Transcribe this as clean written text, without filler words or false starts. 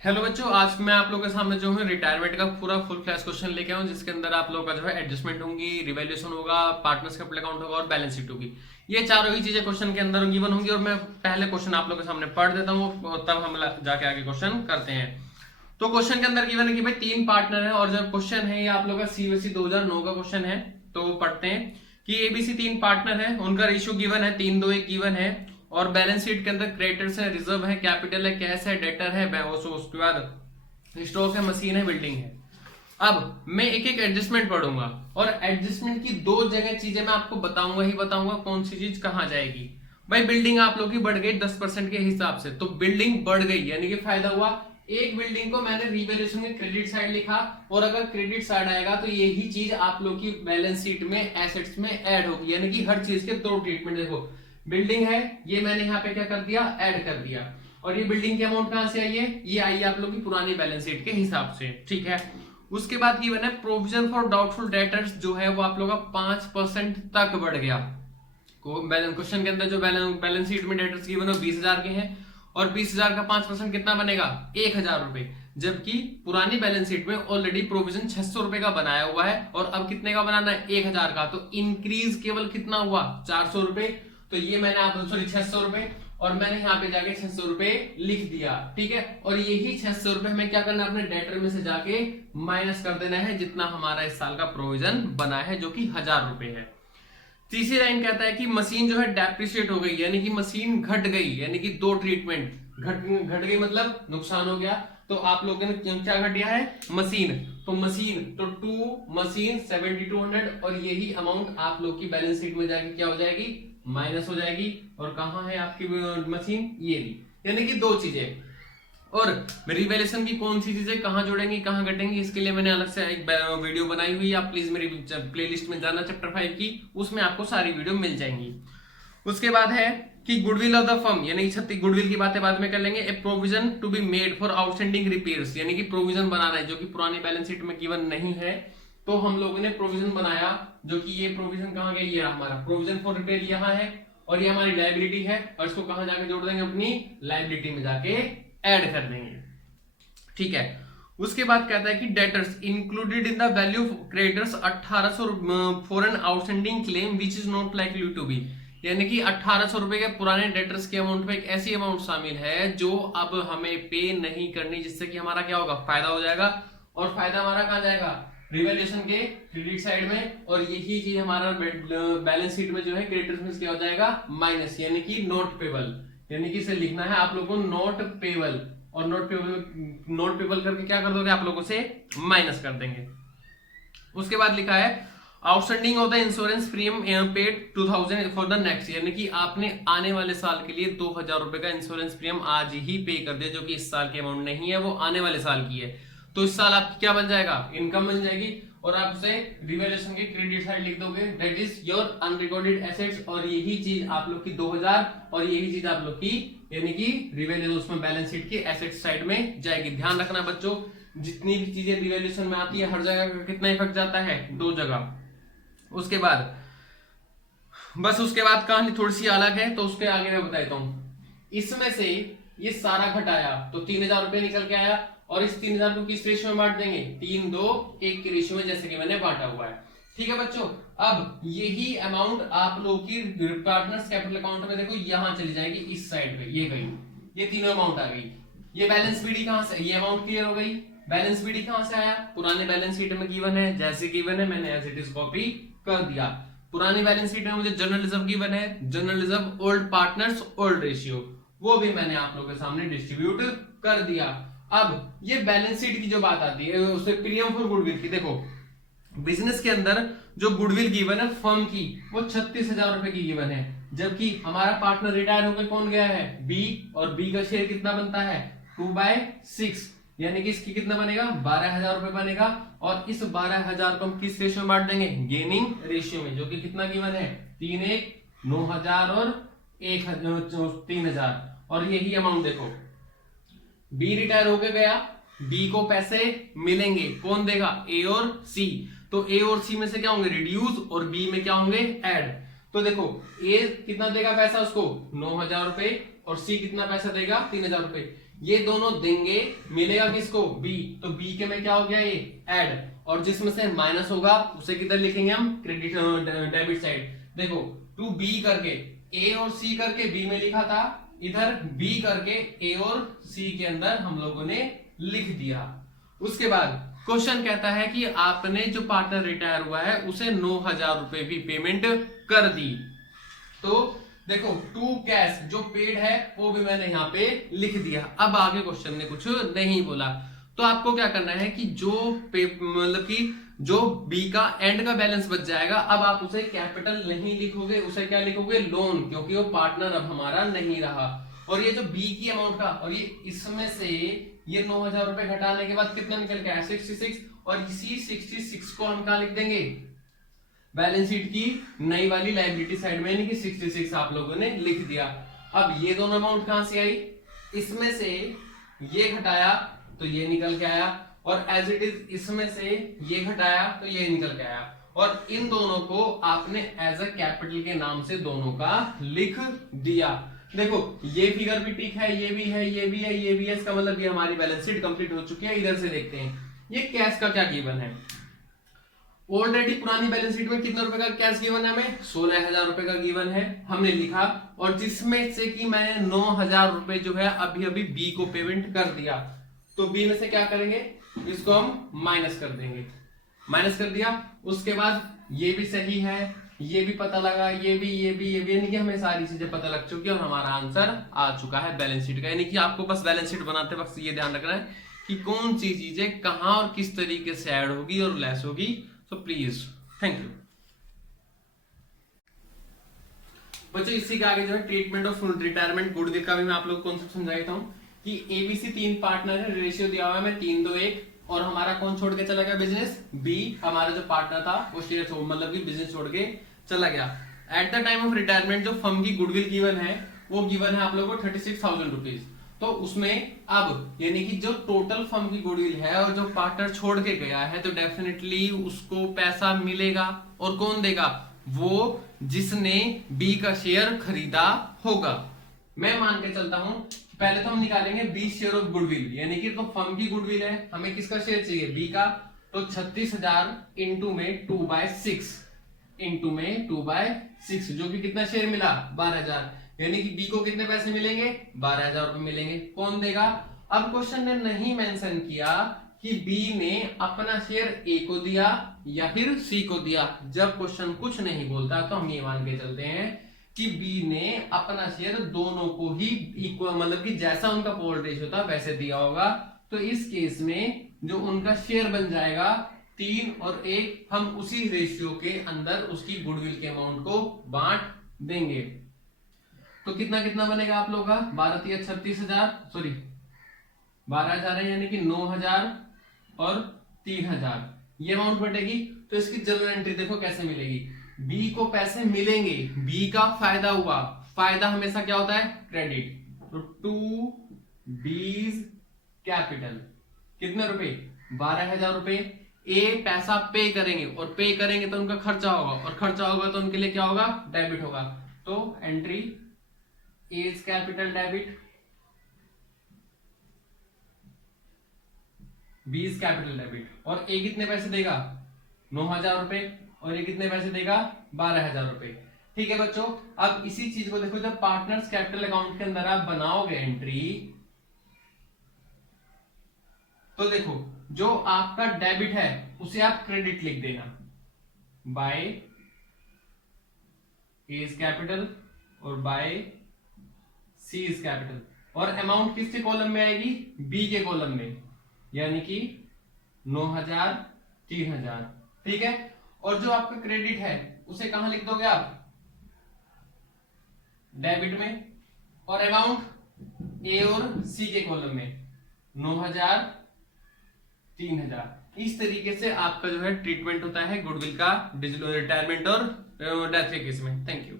Hello बच्चों, आज मैं आप लोगों के सामने जो है रिटायरमेंट का पूरा फुल क्लास क्वेश्चन लेके आऊँ, जिसके अंदर आप लोगों का जो है एडजस्टमेंट होंगी, रिवैल्यूएशन होगा, पार्टनर्स कैपिटल अकाउंट होगा और बैलेंस शीट होगी। ये चारों ही चीजें क्वेश्चन के अंदर गिवन होंगी और मैं पहले क्वेश्चन आप लोगों के सामने पढ़ देता हूँ और तब हम जाके आगे क्वेश्चन करते हैं। तो क्वेश्चन के अंदर गिवन है कि भाई 3 पार्टनर है और जब क्वेश्चन है ये आप लोगों का सीबीएसई 2009 का क्वेश्चन है। तो पढ़ते हैं कि एबीसी 3 पार्टनर है, उनका रेशियो गिवन है 3-2-1 गिवन है और बैलेंस शीट के अंदर क्रेडिटर्स है, रिजर्व है, कैपिटल है, कैश है, डेटर है, उसके बाद स्टॉक है, मशीन है, बिल्डिंग है। अब मैं एक एक एडजस्टमेंट पढ़ूंगा और एडजस्टमेंट की 2 जगह चीजें मैं आपको बताऊंगा ही बताऊंगा कौन सी चीज कहां जाएगी। भाई बिल्डिंग आप लोग की बढ़ गई 10% के हिसाब से, तो बिल्डिंग बढ़ गई यानी कि फायदा हुआ। एक बिल्डिंग को मैंने रिवैल्यूएशन के क्रेडिट साइड लिखा और अगर क्रेडिट साइड आएगा तो यही चीज आप लोग की बैलेंस शीट में एसेट्स में ऐड होगी, यानी कि हर चीज के 2 ट्रीटमेंट। देखो बिल्डिंग है, ये मैंने यहाँ पे क्या कर दिया, ऐड कर दिया। और ये बिल्डिंग की अमाउंट कहां से आई है, ये आई है आप लोग की पुरानी बैलेंस शीट के हिसाब से, ठीक है। उसके बाद की बना प्रोविजन फॉर डाउटफुल डेटर्स, जो है वो आप लोग का 5% तक बढ़ गया। क्वेश्चन के अंदर जो बैलेंस शीट में डेटर्स की बना 20,000 के हैं और 20,000 का 5% कितना बनेगा, 1,000 रुपए। जबकि पुरानी बैलेंस शीट में ऑलरेडी प्रोविजन 600 रुपए का बनाया हुआ है और अब कितने का बनाना है, 1,000 का। तो इंक्रीज केवल कितना हुआ, 400 रुपए। तो ये मैंने आप सॉरी 600 रुपए और मैंने यहाँ पे जाके 600 रुपए लिख दिया, ठीक है। और यही 600 रुपए हमें क्या करना है, अपने डेटर में से जाके माइनस कर देना है जितना हमारा इस साल का प्रोविजन बना है, जो कि 1,000 रुपए है। तीसरी लाइन कहता है कि मशीन जो है डेप्रिशिएट हो गई, यानी कि मशीन घट गई, यानी कि 2 ट्रीटमेंट घट गई मतलब नुकसान हो गया। तो आप लोगों ने क्या घट गया है, मशीन। तो मशीन तो 2 मशीन 7200 और यही अमाउंट आप लोग की बैलेंस शीट में जाके क्या हो जाएगी, माइनस हो जाएगी। और कहां है आपकी मशीन, ये ली, यानी कि 2 चीजें। और रिवैल्यूएशन की कौन सी चीजें कहां जोड़ेंगी कहां घटेंगी, इसके लिए मैंने अलग से एक वीडियो बनाई हुई है, आप प्लीज मेरी प्लेलिस्ट में जाना चैप्टर 5 की, उसमें आपको सारी वीडियो मिल जाएंगी। उसके बाद है कि गुडविल ऑफ द फर्म, यानी 36 गुडविल की बातें बाद में कर लेंगे। A provision to be made for outstanding repairs, यानी कि प्रोविजन बनाना है जो कि पुरानी बैलेंस शीट में गिवन नहीं है। तो हम लोगों ने प्रोविजन बनाया, जो कि ये प्रोविजन कहां गया, ये हमारा प्रोविजन फॉर रिपेयर यहाँ है और ये हमारी लायबिलिटी है और इसको कहां जाके जोड़ देंगे, अपनी लायबिलिटी में जाके ऐड कर देंगे, ठीक है। उसके बाद कहता है कि debtors included in the value creditors 1800 for an outstanding claim which is not likely to be, यानी कि 1800 रुपए के पुराने डेटर्स के अमाउंट में एक ऐसी अमाउंट शामिल है जो अब हमें पे नहीं करनी, जिससे कि हमारा क्या होगा, फायदा हो जाएगा। और फायदा हमारा कहां जाएगा, रिवैल्यूएशन के क्रेडिट साइड में। और यही चीज हमारा बैलेंस शीट में जो है क्रेडिटर्स में क्या हो जाएगा, माइनस, यानी कि नॉट पेबल, यानी कि इसे लिखना है आप लोगों को नॉट पेबल। और नॉट पेबल करके क्या कर दोगे, आप लोगों से माइनस कर देंगे। उसके बाद लिखा है outstanding of the insurance premium paid 2000 for the next, यानी कि आपने आने वाले साल के लिए 2,000 रुपए का इंश्योरेंस प्रीमियम आज ही पे कर दिया, जो कि इस साल की अमाउंट नहीं है, वो आने वाले साल की है। तो इस साल आपकी क्या बन जाएगा, इनकम बन जाएगी। और आप उसे रिवैल्यूएशन की क्रेडिट साइड लिख दोगे, that is your unrecorded assets. और यही चीज आप लोग की 2000 और यही चीज आप लोग की यानी कि रिवैल्यूएशन उसमें बैलेंस शीट की एसेट साइड में जाएगी। ध्यान रखना बच्चों, जितनी भी चीजें रिवैल्यूएशन में आती है हर जगह कितना इफेक्ट जाता है, 2 जगह। उसके बाद बस उसके बाद कहानी थोड़ी सी अलग है, तो उसके आगे मैं बताता हूं। इसमें से ये सारा घटाया तो 3,000 रुपए निकल के आया और इस 3,000 को किस रेशियो में बांट देंगे, 3-2-1 के रेशियो में, जैसे कि मैंने बांटा हुआ है, ठीक है बच्चों। अब यही अमाउंट आप लोग की पार्टनर्स कैपिटल अकाउंट में देखो यहां चली जाएगी, इस साइड पे ये गई, ये तीनों अमाउंट आ गई। ये बैलेंस बीडी कहां से, ये अमाउंट क्लियर हो गई। बैलेंस बीडी कहां से आया, पुराने बैलेंस शीट में गिवन है, जैसे गिवन है मैंने एज इट इज कॉपी कर दिया। पुरानी बैलेंस शीट में मुझे जनरल रिजर्व गिवन है, general reserve old partners old ratio, वो भी मैंने आप लोगों के सामने डिस्ट्रीब्यूट कर दिया। अब ये बैलेंस शीट की जो बात आती है उससे प्रीमियम फॉर गुडविल की, देखो बिजनेस के अंदर जो गुडविल गिवन है फर्म की वो 36,000 रुपए की गिवन है, जबकि हमारा पार्टनर रिटायर होकर कौन गया है, बी, और बी का शेयर कितना बनता है, 2/6, यानी कि इसकी कितना बनेगा, 12,000 रुपए बनेगा। और इस 12,000 को हम किस रेशियो में बांट देंगे, गेनिंग रेशियो में, जो कि कितना गिवन है, 3-1, 9,000 और 3,000। और यही अमाउंट देखो, बी रिटायर होके गया, बी को पैसे मिलेंगे, कौन देगा, ए और सी। तो ए और सी में से क्या होंगे, रिड्यूस, और बी में क्या होंगे, ऐड। तो देखो ए कितना देगा पैसा उसको, 9,000 रुपए, और सी कितना पैसा देगा, 3,000 रुपए। ये दोनों देंगे, मिलेगा किसको, बी, तो बी के में क्या हो गया ये ऐड, और जिसमें से माइनस होगा उसे किधर लिखेंगे हम, क्रेडिट डेबिट साइड। देखो टू बी करके ए और सी करके बी में लिखा था, इधर बी करके ए और सी के अंदर हम लोगों ने लिख दिया। उसके बाद क्वेश्चन कहता है कि आपने जो पार्टनर रिटायर हुआ है उसे 9,000 रुपए भी पेमेंट कर दी। तो देखो टू कैश जो पेड है वो भी मैंने यहाँ पे लिख दिया। अब आगे क्वेश्चन ने कुछ नहीं बोला, तो आपको क्या करना है कि जो मतलब कि जो बी का एंड का बैलेंस बच जाएगा, अब आप उसे कैपिटल नहीं लिखोगे, उसे क्या लिखोगे, लोन, क्योंकि वो पार्टनर अब हमारा नहीं रहा। और ये जो बी की अमाउंट का, और ये इसमें से ये 9,000 रुपए घटाने के बाद कितना निकल गया, 66, और इसी 66 को हम कहा लिख देंगे, बैलेंस शीट की नई वाली लायबिलिटी साइड में, यानी कि 66 आप लोगों ने लिख दिया। अब ये दोनों अमाउंट कहां से आई, इसमें से ये घटाया तो ये निकल के आया, और एज इट इज इसमें से ये घटाया तो ये निकल के आया, और इन दोनों को आपने एज अ कैपिटल के नाम से दोनों का लिख दिया। देखो ये फिगर भी ठीक है, ये भी है, ये भी है, ये भी है, इसका मतलब ये हमारी बैलेंस शीट कंप्लीट हो चुकी है। इधर से देखते हैं ये कैश का क्या गिवन है। ऑलरेडी पुरानी बैलेंस शीट में कितने रुपए का कैश गिवन है, हमें 16,000 रुपए का गिवन है, हमने लिखा, और जिसमें से कि मैंने 9,000 रुपए जो है अभी अभी बी को पेमेंट कर दिया। तो बी में से क्या करेंगे, इसको हम माइनस कर देंगे, माइनस कर दिया। उसके बाद ये भी सही है, ये भी पता लगा, ये भी, यानी कि हमें सारी चीजें पता लग चुकी है और हमारा आंसर आ चुका है बैलेंस शीट का। यानी कि आपको बस बैलेंस शीट बनाते वक्त ये ध्यान रखना है कि कौन सी चीजें कहां और किस तरीके से ऐड होगी और लेस होगी। सो प्लीज, थैंक यू बच्चों। इसी के आगे जो है ट्रीटमेंट ऑफ रिटायरमेंट गुडविल का भी मैं आप लोगों को कॉन्सेप्ट समझा देता हूँ कि एबीसी 3 पार्टनर है, रेशियो दिया हुआ है हमें 3:1, और हमारा कौन छोड़ के चला गया, बिजनेस, बी हमारा जो पार्टनर था वो शेयर मतलब कि बिजनेस छोड़ के चला गया। At the time of retirement जो फर्म की गुडविल गिवन है वो गिवन है आप लोगों को 36,000 रुपीज। तो उसमें अब यानी कि जो टोटल फर्म की गुडविल है और जो पार्टनर छोड़ के गया है, तो डेफिनेटली उसको पैसा मिलेगा, और कौन देगा, वो जिसने बी का शेयर खरीदा होगा। मैं मान के चलता हूं, पहले तो हम निकालेंगे बी शेयर ऑफ गुडविल, यानी कि तो फर्म की गुडविल है, हमें किसका शेयर चाहिए, बी का, तो 36,000 इंटू में 2/6 इंटू में 2/6, जो कि कितना शेयर मिला, 12,000, यानी कि बी को कितने पैसे मिलेंगे, 12,000 रुपए मिलेंगे। कौन देगा, अब क्वेश्चन ने नहीं मेंशन किया कि बी ने अपना शेयर ए को दिया या फिर सी को दिया। जब क्वेश्चन कुछ नहीं बोलता तो हम ये मान के चलते हैं कि बी ने अपना शेयर दोनों को ही इक्वल, मतलब कि जैसा उनका पोल रेशियो था वैसे दिया होगा। तो इस केस में जो उनका शेयर बन जाएगा 3 और 1, हम उसी रेशियो के अंदर उसकी गुडविल के अमाउंट को बांट देंगे। तो कितना कितना बनेगा आप लोगों का, 12 36,000, सॉरी 12,000 है, यानी कि 9,000 और 3,000 ये अमाउंट बटेगी। तो इसकी जनरल एंट्री देखो कैसे मिलेगी, बी को पैसे मिलेंगे, बी का फायदा हुआ, फायदा हमेशा क्या होता है, क्रेडिट, तो 2 बीज कैपिटल कितने रुपए, 12,000 रुपए। ए पैसा पे करेंगे, और पे करेंगे तो उनका खर्चा होगा, और खर्चा होगा तो उनके लिए क्या होगा, डेबिट होगा। तो entry as capital debit, B is capital debit, और ए कितने पैसे देगा, 9,000 रुपए, और ये कितने पैसे देगा, 12,000 रुपए। ठीक है बच्चों, अब इसी चीज को देखो, जब पार्टनर्स कैपिटल अकाउंट के अंदर आप बनाओगे एंट्री, तो देखो जो आपका डेबिट है उसे आप क्रेडिट लिख देना, बाय ए इज कैपिटल और बाय सी इज कैपिटल, और अमाउंट किसके कॉलम में आएगी, बी के कॉलम में, यानी कि 9,000 3,000। ठीक है, और जो आपका क्रेडिट है उसे कहां लिख दोगे आप, डेबिट में, और अमाउंट ए और सी के कॉलम में 9,000 3,000। इस तरीके से आपका जो है ट्रीटमेंट होता है गुडविल का रिटायरमेंट और डेथ के केस में। Thank you.